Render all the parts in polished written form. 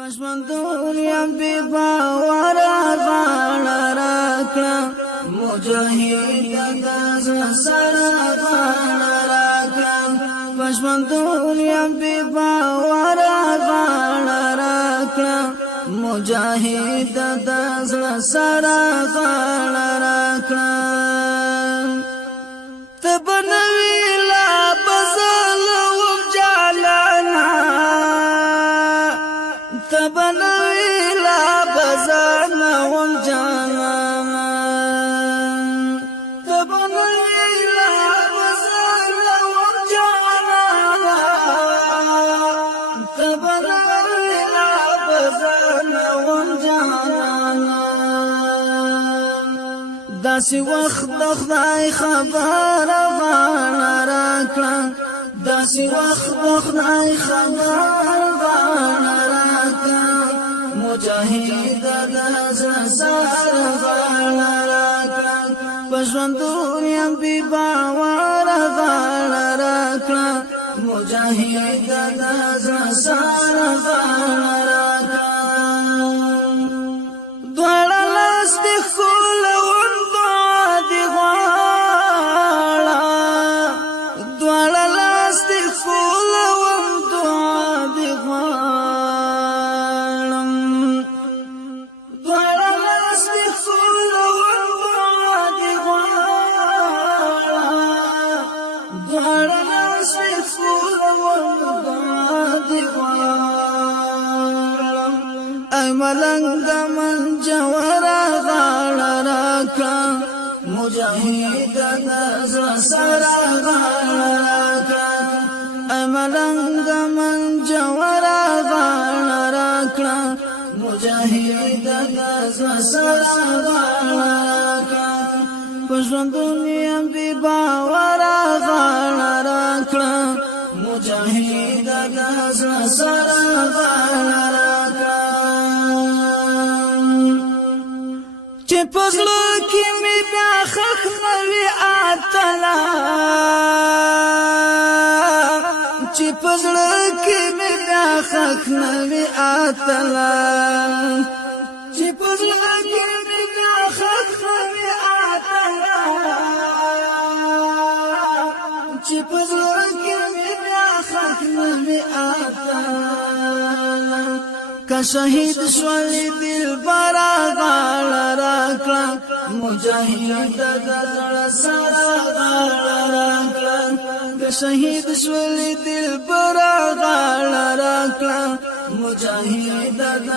پشمن دنیا بی باورا غاړه راکړه مجاهد د سره غاړه راکړه پشمن دنیا بی باورا غاړه راکړه مجاهد د سره غاړه راکړه تبنوي لا بزل وجعلنا تبنوي لا بزل وجعلنا تبنوي لا بزل وجعلنا تبنوي لا بزل وجعلنا داسي وخت د خدای خبر غاړه راکړه داسي وخت د خدای خبر غاړه راکړه مجاهد د سره غاړه راکړه پښتون دنیا بی باور غاړه راکړه مجاهد د سره غاړه راکړه دوړه لاس د خپل ملنګ من جوړه غاړه راکړه مجاهد د سره غاړه راکړه ملنګ من جوړه غاړه راکړه مجاهد د سره غاړه راکړه پښتون دنیا بی باور غاړه راکړه مجاهد د سره غاړه راکړه چې پزړه کې مې بیا خخ نوي اتلا چې پزړه کې مې بیا خخ نوي اتلا چې پزړه کې مې بیا خخ نوي اتلا چې پزړه کې مې بیا خخ نوي اتلا که شهید شول دل برا غاړه راکړه مجاهد د سره غاړه راکړه که شهید شول دل برا غاړه راکړه مجاهد د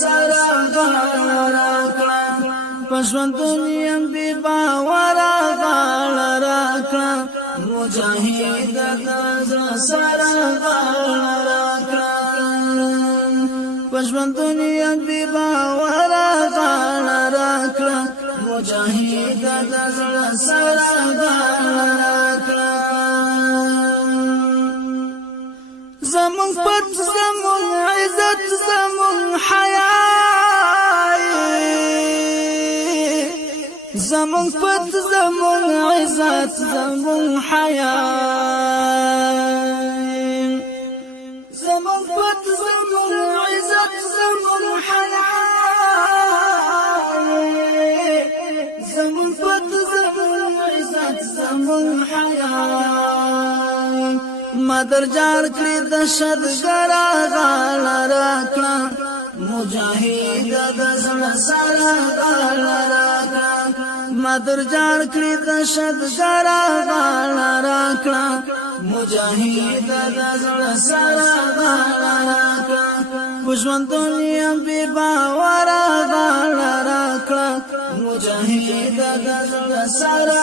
سره غاړه راکړه پښتون دنیا بی باور غاړه راکړه مجاهد د سره غاړه راکړه پښتون دنیا بی باور غاړه راکړه مجاهد د سره غاړه راکړه زمون پت زمون عزت زمون حیا زمون پت زمون عزت زمون حیا زمون پت زمون عزت زمون حیا زمون پت زمون عزت زمون حیا مادر جار کړی د شدګر غاړه راکړه مجاهد د سره غاړه راکړه مادر جار کړی د شدګر غاړه راکړه مجاهد د سره غاړه راکړه پښتون دنیا بی باور غاړه راکړه مجاهد د سره